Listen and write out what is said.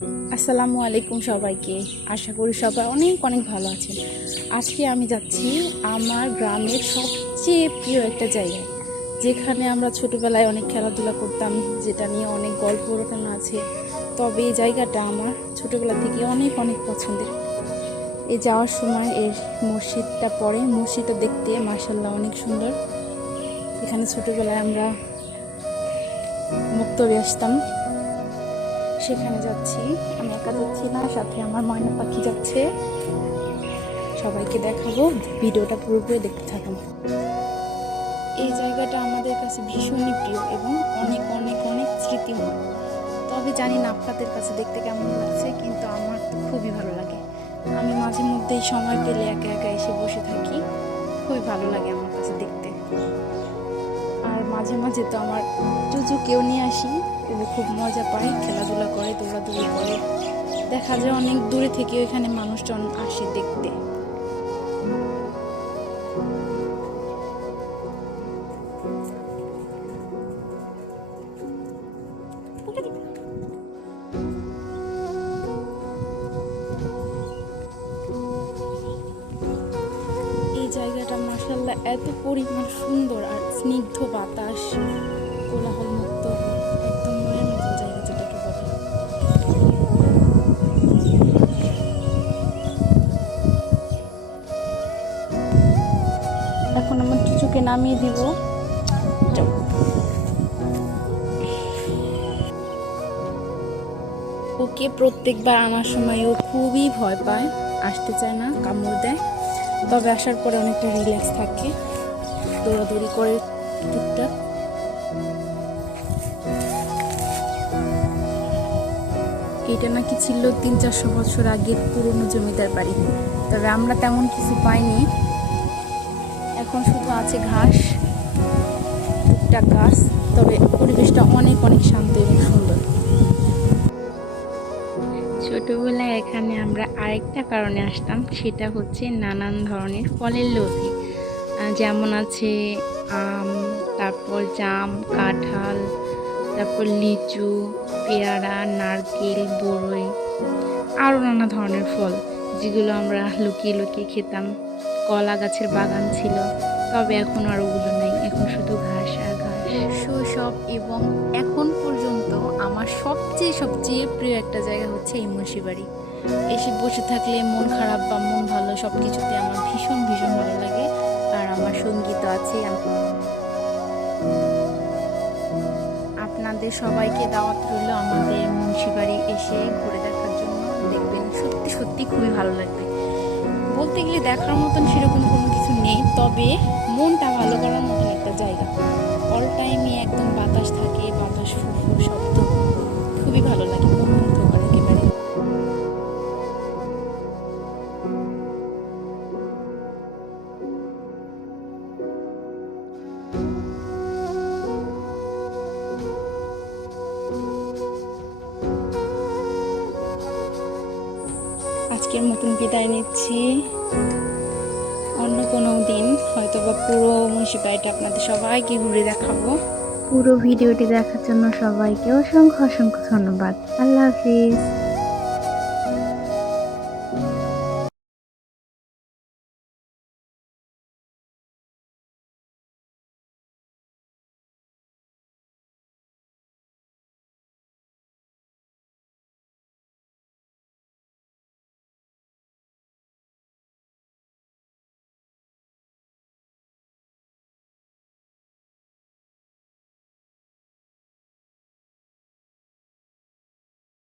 আসসালামু আলাইকুম সবাইকে। আশা করি সবাই অনেক অনেক ভালো আছেন। আজকে আমি যাচ্ছি আমার গ্রামের সবচেয়ে প্রিয় একটা জায়গায়, যেখানে আমরা ছোটবেলায় অনেক খেলাধুলা করতাম, যেটা নিয়ে অনেক গল্প রটনা আছে। তবে এই জায়গাটা আমার ছোটবেলা থেকে অনেক অনেক পছন্দের। এই যাওয়ার সময় এর মসজিদটা পড়ে, মসজিদটা দেখতে মাশাআল্লাহ অনেক সুন্দর। এখানে ছোটবেলায় আমরা মুক্তবে আসতাম, সেখানে যাচ্ছি। আমি একা যাচ্ছি না, সাথে আমার ময়না পাখি যাচ্ছে। সবাইকে দেখাবো, ভিডিওটা পুরোপুরি দেখতে থাকুন। এই জায়গাটা আমাদের কাছে ভীষণই প্রিয় এবং অনেক অনেক অনেক স্মৃতিময়। তবে জানি না আপনাদের কাছে দেখতে কেমন লাগছে, কিন্তু আমার তো খুবই ভালো লাগে। আমি মাঝে মধ্যেই সময় পেলে একা একা এসে বসে থাকি, খুবই ভালো লাগে আমার কাছে দেখতে। আর মাঝে মাঝে তো আমার কেউ নিয়ে আসি, ও খুব মজা পায়, খেলাধুলা করে, দৌড়াদৌড়ি করে। দেখা যায় অনেক দূরে থেকে এখানে মানুষজন আসে দেখতে। এই জায়গাটা মাশাআল্লাহ এত পরিমাণ সুন্দর, আর স্নিগ্ধ বাতাস, কোলাহল মুক্ত, একদম মনের মতো জায়গা যেটাকে বলে। এখন আমার চুচুকে নামিয়ে দিব। ওকে প্রত্যেকবার আনার সময় ও খুবই ভয় পায়, আসতে চায় না, কামড় দেয়। তবে আসার পরে অনেকটা রিল্যাক্স থাকে, দৌড়াদৌড়ি করে টুকটাক। এটা নাকি ছিল 300-400 বছর আগের পুরনো জমিদার বাড়ি। তবে আমরা তেমন কিছু পাইনি, এখন শুধু আছে ঘাস, টুকটাক গাছ। তবে পরিবেশটা অনেক অনেক শান্ত এবং সুন্দর। ছোটবেলায় এখানে আমরা আরেকটা কারণে আসতাম, সেটা হচ্ছে নানান ধরনের ফলের লোভে। যেমন আছে আম, তারপর জাম, কাঁঠাল, তারপর লিচু, পেয়ারা, নারকেল, বরই, আরও নানা ধরনের ফল, যেগুলো আমরা লুকিয়ে লুকিয়ে খেতাম। কলা গাছের বাগান ছিল, তবে এখন আর ওগুলো নেই, এখন শুধু ঘাস আর ঘাস। শৈশব এবং এখন পর্যন্ত আমার সবচেয়ে সবচেয়ে প্রিয় একটা জায়গা হচ্ছে এই মুন্সিবাড়ি। এসে বসে থাকলে মন খারাপ বা মন ভালো সব কিছুতে আমার ভীষণ ভীষণ ভালো লাগে। আর আমার সঙ্গীত আছে। আপনাদের সবাইকে দাওয়াত রইল আমাদের মুন্সিবাড়ি এসে ঘুরে দেখার জন্য। দেখবেন সত্যি সত্যি খুবই ভালো লাগবে। বলতে গেলে দেখার মতন সেরকম কোনো কিছু নেই, তবে মনটা ভালো করার মতন একটা জায়গা। অল টাইমই একদম বাতাস থাকে, বাতাস ফুরফুর শব্দ, খুবই ভালো লাগে, মন মুগ্ধ করে একেবারে। আজকের মতন বিদায় নিচ্ছি। অন্য কোনো দিন হয়তো বা পুরো মুন্সিপালিটি আপনাদের সবাইকে ঘুরে দেখাবো। পুরো ভিডিওটি দেখার জন্য সবাইকে অসংখ্য অসংখ্য ধন্যবাদ। আল্লাহ হাফিজ।